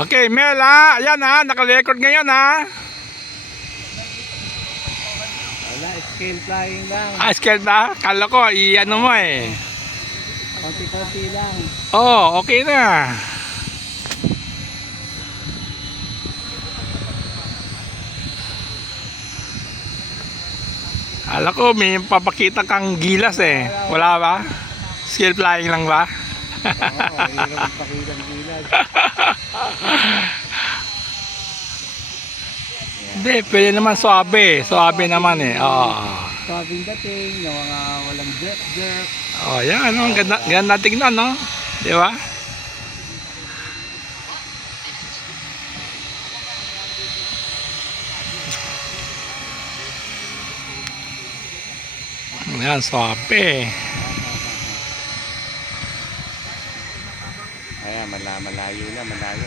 Okay, Mel ha. Ayan ha, naka-record ngayon ha. Wala, scale flying lang. Scale na? Kala ko, i-ano mo eh. Konti-konti lang. Oh, okay na. Kala ko may papakita kang gilas eh. Wala ba? Scale flying lang ba? Oo, hirap pakita ng ilag. Hindi, pwede naman suabe. Suabe naman eh. Oo. Sabing dating, yung mga walang jerk-jerk. Oh, yan. Ano, ganda, ganda tignan, no? Di ba? Yan, suabe. Ayan, malayo na, malayo.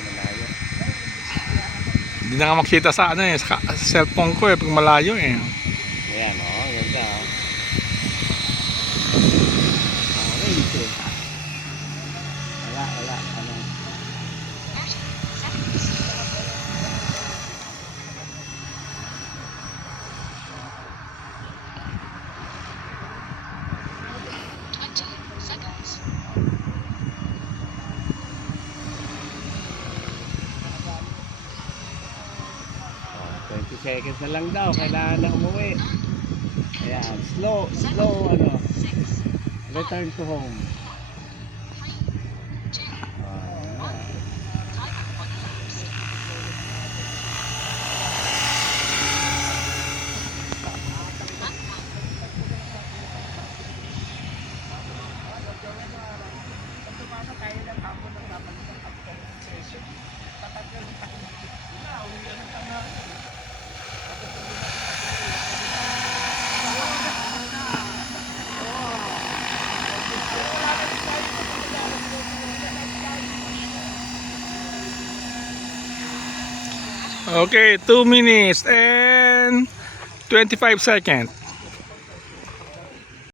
Hindi na nga makita sa ano eh, sa cellphone ko eh, pag malayo eh. Ayan, ganda orange eh. Wala, ano. Oh, 20 seconds na lang daw, kailangan na umuwi. Ayan, slow, ano, return to home. Okay, 2 minutes and 25 seconds.